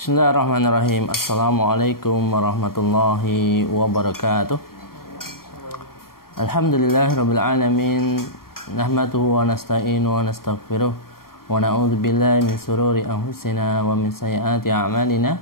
Bismillahirrahmanirrahim. Assalamualaikum warahmatullahi wabarakatuh. Alhamdulillahirabbil alamin. Nahmaduhu wa nasta'inu wa nastaghfiruh wa na'udzu billahi min shururi anfusina wa min sayyiati a'malina.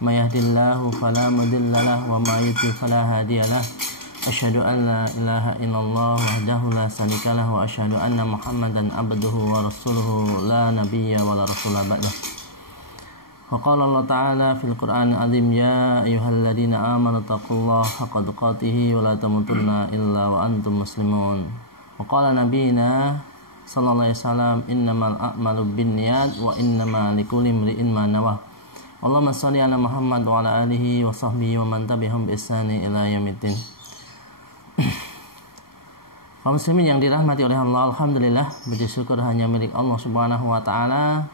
May yahdihillahu fala mudilla lahu wa may yudlil fala hadiyalah. Asyhadu an la ilaha illallah wahdahu la syarika lahu wa asyhadu anna Muhammadan abduhu wa rasuluhu la nabiyya wa la rasula ba'dahu. Waqala Allah Ta'ala fil Qur'an azim ya ayyuhalladzina amanu taqullaha haqqa tuqatih wa la tamutunna illa wa antum muslimun. Waqala nabiyina sallallahu alaihi wasallam innamal a'malu binniyat wa innamal likulli imri'in ma nawah. Allahumma shalli ala Muhammad wa ala alihi wa sahbihi wa man tabi'ahum bi ihsani ila yaumiddin. Kaum muslimin yang dirahmati oleh Allah, alhamdulillah, puji syukur hanya milik Allah Subhanahu wa taala.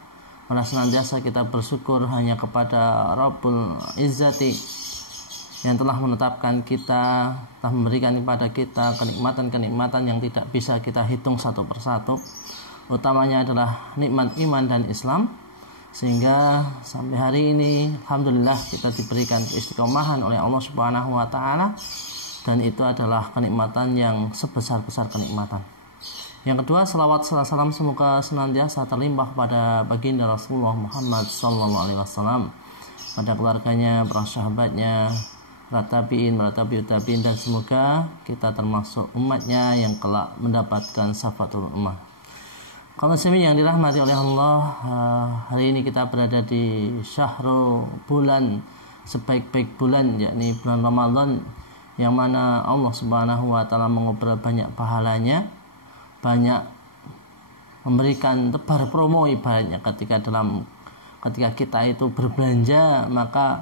Pada senantiasa kita bersyukur hanya kepada Rabbul Izzati yang telah menetapkan kita, telah memberikan kepada kita kenikmatan-kenikmatan yang tidak bisa kita hitung satu persatu. Utamanya adalah nikmat iman dan Islam, sehingga sampai hari ini alhamdulillah kita diberikan keistiqomahan oleh Allah Subhanahu wa taala, dan itu adalah kenikmatan yang sebesar-besar kenikmatan. Yang kedua, salawat salam semoga senantiasa terlimpah pada baginda Rasulullah Muhammad sallallahu alaihi wasallam, pada keluarganya, para sahabatnya, para tabi'in, para tabi'ut tabi'in, dan semoga kita termasuk umatnya yang kelak mendapatkan syafaatul ummah. Kaum muslimin yang dirahmati oleh Allah, hari ini kita berada di syahrul, bulan sebaik-baik bulan, yakni bulan Ramadan, yang mana Allah Subhanahu wa taala mengobrol banyak pahalanya, banyak memberikan tebar promo ibaratnya ketika kita itu berbelanja, maka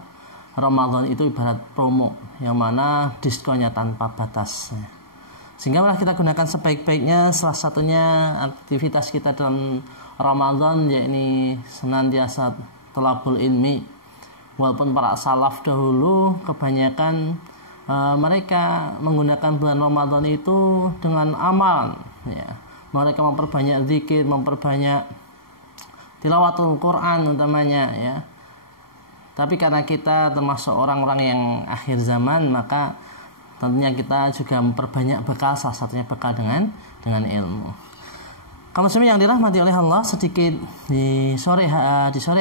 Ramadan itu ibarat promo yang mana diskonnya tanpa batas, sehingga malah kita gunakan sebaik-baiknya. Salah satunya aktivitas kita dalam Ramadan yakni senantiasa thalabul ilmi. Walaupun para salaf dahulu kebanyakan mereka menggunakan bulan Ramadan itu dengan amal, ya. Mereka memperbanyak zikir, memperbanyak tilawatul Quran utamanya, ya. Tapi karena kita termasuk orang-orang yang akhir zaman, maka tentunya kita juga memperbanyak bekal, salah satunya bekal dengan ilmu. Kaum muslimin yang dirahmati oleh Allah, sedikit di sore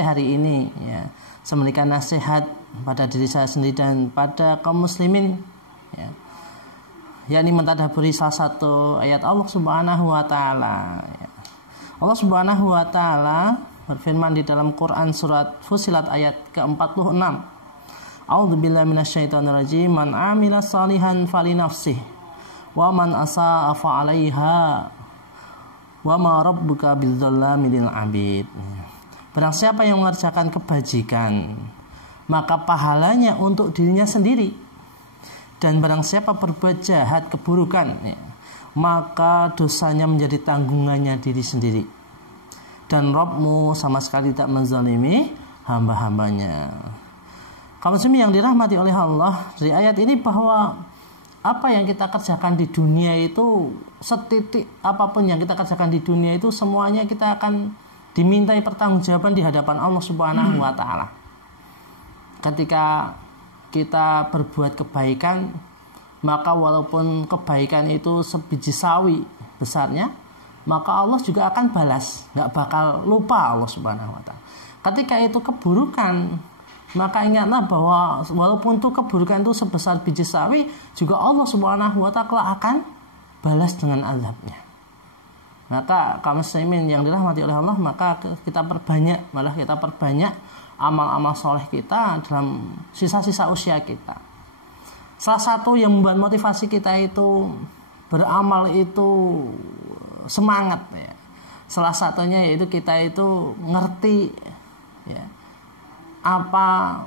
hari ini, ya, saya memberikan nasihat pada diri saya sendiri dan pada kaum muslimin, ya, yakni mentadaburi salah satu ayat Allah Subhanahu wa taala. Allah Subhanahu wa taala berfirman di dalam Quran surat Fussilat ayat ke-46. A'udzubillahi minasyaitonirrajim. Man 'amila shalihan falinafsih wa man asaa fa 'alaiha wa ma rabbuka bidzallamil lil 'abid. Barang siapa yang mengerjakan kebajikan, maka pahalanya untuk dirinya sendiri, dan barang siapa berbuat jahat, keburukan, ya, maka dosanya menjadi tanggungannya diri sendiri, dan Rabbmu sama sekali tak menzalimi hamba-hambanya. Kaum muslimin yang dirahmati oleh Allah, dari ayat ini bahwa apa yang kita kerjakan di dunia itu, setitik apapun yang kita kerjakan di dunia itu, semuanya kita akan dimintai pertanggungjawaban di hadapan Allah Subhanahu wa taala. Ketika kita berbuat kebaikan, maka walaupun kebaikan itu sebiji sawi besarnya, maka Allah juga akan balas, nggak bakal lupa Allah Subhanahu wa taala. Ketika itu keburukan, maka ingatlah bahwa walaupun itu keburukan itu sebesar biji sawi, juga Allah Subhanahu wa taala akan balas dengan azabnya. Maka kaum muslimin yang dirahmati oleh Allah, maka kita perbanyak amal-amal soleh kita dalam sisa-sisa usia kita. Salah satu yang membuat motivasi kita itu beramal itu semangat, ya. Salah satunya yaitu kita itu ngerti, ya, apa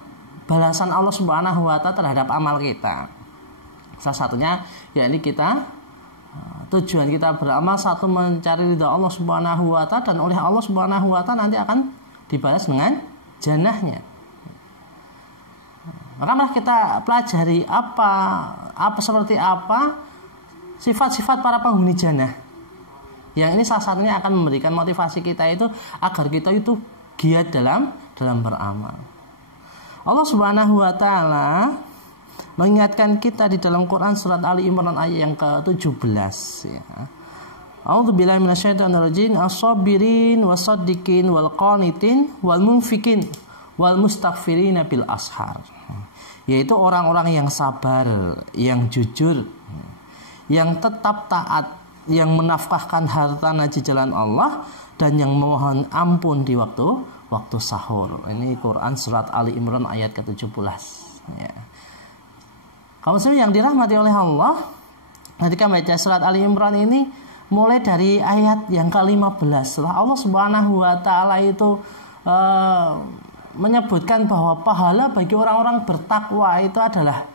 balasan Allah Subhanahu wa taala terhadap amal kita. Salah satunya yakni kita, tujuan kita beramal satu mencari ridha Allah Subhanahu wa taala, dan oleh Allah Subhanahu wa taala nanti akan dibalas dengan jannahnya. Maka malah kita pelajari seperti apa sifat-sifat para penghuni jannah. Yang ini salah satunya akan memberikan motivasi kita itu agar kita itu giat dalam beramal. Allah Subhanahu wa taala mengingatkan kita di dalam Quran surat Ali Imran ayat yang ke-17 ya. A'udzubillahi minasyaitonirrajim as-sabirin was-saddiqin wal qanitin wal munfikin wal mustaghfirina bil ashar. Yaitu orang-orang yang sabar, yang jujur, yang tetap taat, yang menafkahkan hartanya di jalan Allah, dan yang memohon ampun di waktu sahur. Ini Quran surat Ali Imran ayat ke-17 ya. Kaum muslimin yang dirahmati oleh Allah, ketika baca surat Ali Imran ini mulai dari ayat yang ke-15, setelah Allah Subhanahu wa taala itu menyebutkan bahwa pahala bagi orang-orang bertakwa itu adalah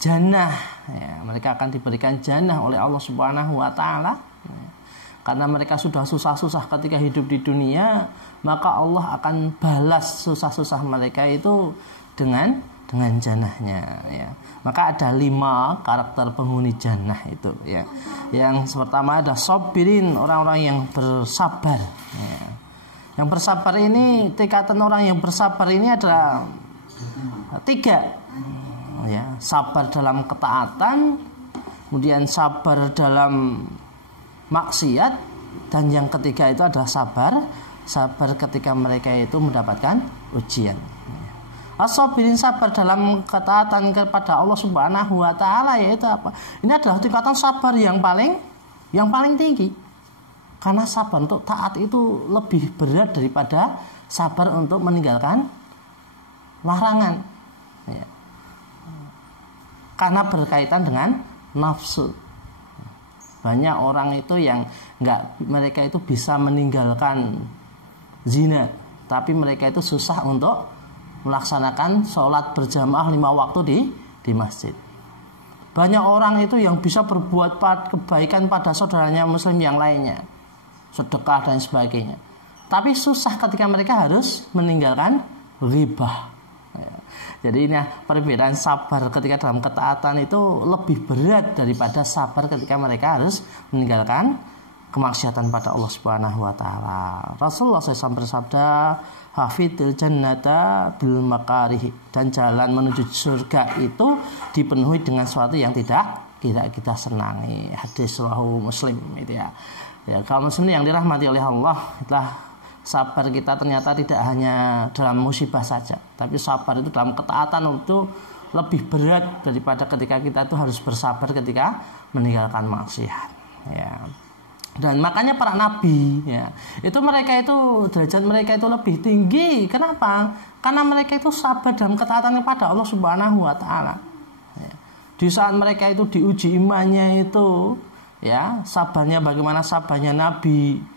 jannah ya, mereka akan diberikan jannah oleh Allah Subhanahu wa taala ya. Karena mereka sudah susah-susah ketika hidup di dunia, maka Allah akan balas susah-susah mereka itu dengan jannahnya ya. Maka ada 5 karakter penghuni jannah itu ya. Yang pertama ada sabirin, orang-orang yang bersabar ya. Yang bersabar ini, tingkatan orang yang bersabar ini adalah 3 ya. Sabar dalam ketaatan, kemudian sabar dalam maksiat, dan yang ketiga itu adalah sabar ketika mereka itu mendapatkan ujian. As-sabirin, sabar dalam ketaatan kepada Allah Subhanahu wa taala, yaitu apa? Ini adalah tingkatan sabar yang paling tinggi. Karena sabar untuk taat itu lebih berat daripada sabar untuk meninggalkan larangan. Ya. Karena berkaitan dengan nafsu. Banyak orang itu yang mereka itu bisa meninggalkan zina, tapi mereka itu susah untuk melaksanakan sholat berjamaah 5 waktu di masjid. Banyak orang itu yang bisa berbuat kebaikan pada saudaranya muslim yang lainnya, sedekah dan sebagainya, tapi susah ketika mereka harus meninggalkan ghibah. Jadi ini perbedaan sabar ketika dalam ketaatan itu lebih berat daripada sabar ketika mereka harus meninggalkan kemaksiatan pada Allah Subhanahu wa taala. Rasulullah SAW bersabda, hafidil jannata bil makarih, dan jalan menuju surga itu dipenuhi dengan sesuatu yang tidak kita senangi. Hadis riwayat Muslim itu ya. Ya, kaum muslimin yang dirahmati oleh Allah, itulah sabar kita ternyata tidak hanya dalam musibah saja, tapi sabar itu dalam ketaatan itu lebih berat daripada ketika kita itu harus bersabar ketika meninggalkan maksiat ya. Dan makanya para nabi ya, itu mereka itu derajat mereka itu lebih tinggi. Kenapa? Karena mereka itu sabar dalam ketaatan kepada Allah Subhanahu wa taala ya. Di saat mereka itu diuji imannya itu ya, sabarnya bagaimana sabarnya Nabi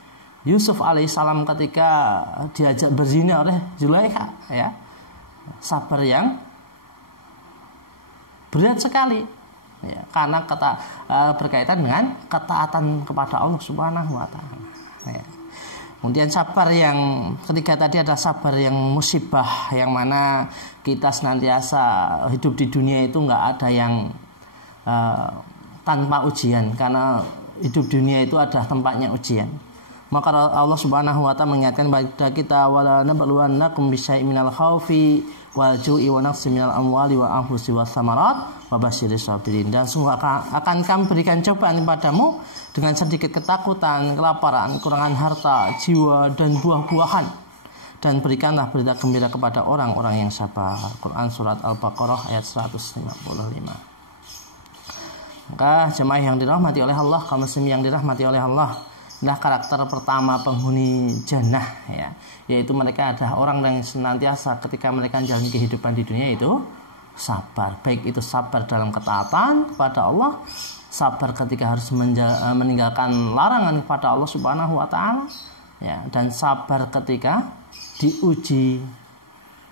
Yusuf alaihissalam ketika diajak berzina oleh Zulaikha ya, sabar yang berat sekali ya, karena berkaitan dengan ketaatan kepada Allah Subhanahu wa taala ya. Kemudian sabar yang ketiga tadi adalah sabar yang musibah, yang mana kita senantiasa hidup di dunia itu nggak ada yang tanpa ujian, karena hidup dunia itu adalah tempatnya ujian. Maka Allah Subhanahu wa taala mengingatkan kepada kita, wala nabluwannakum bisyai'in minal khaufi wal ju'i wa naqsin minal amwali wa anfusi was samarat wa basyiris sabirin. Dan sungguh akan kami berikan cobaan kepadamu dengan sedikit ketakutan, kelaparan, kekurangan harta, jiwa dan buah-buahan, dan berikanlah berita gembira kepada orang-orang yang sabar. Quran surat Al-Baqarah ayat 155. Maka jemaah yang dirahmati oleh Allah, kaum muslimin yang dirahmati oleh Allah, adalah karakter pertama penghuni jannah ya, yaitu mereka adalah orang yang senantiasa ketika mereka menjalani kehidupan di dunia itu sabar, baik itu sabar dalam ketaatan kepada Allah, sabar ketika harus meninggalkan larangan kepada Allah Subhanahu wa taala ya, dan sabar ketika diuji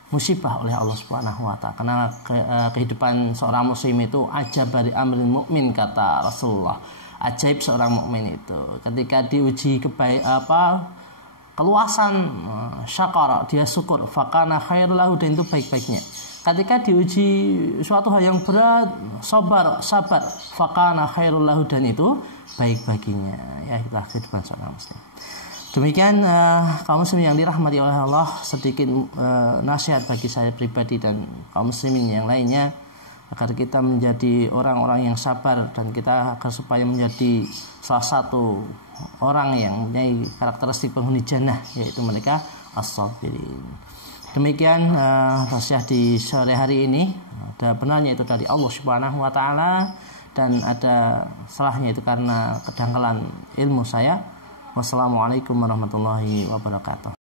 musibah oleh Allah Subhanahu wa taala. Karena kehidupan seorang muslim itu ajab dari amrin mukmin, kata Rasulullah. Ajaib seorang mukmin itu ketika diuji keluasan syakara, dia syukur, fakana khairul lahu, dan itu baik-baiknya. Ketika diuji suatu hal yang berat, sabar, fakana khairul lahu, dan itu baik baginya. Ya, itulah kehidupan seorang muslim. Demikian kaum muslimin yang dirahmati oleh Allah, sedikit nasihat bagi saya pribadi dan kaum muslimin yang lainnya agar kita menjadi orang-orang yang sabar dan kita agar supaya menjadi salah satu orang yang mempunyai karakteristik penghuni jannah, yaitu mereka as-sabirin. Demikian nasihat di sore hari ini. Ada benarnya itu dari Allah Subhanahu wa taala dan ada salahnya itu karena kedangkalan ilmu saya. Wassalamualaikum warahmatullahi wabarakatuh.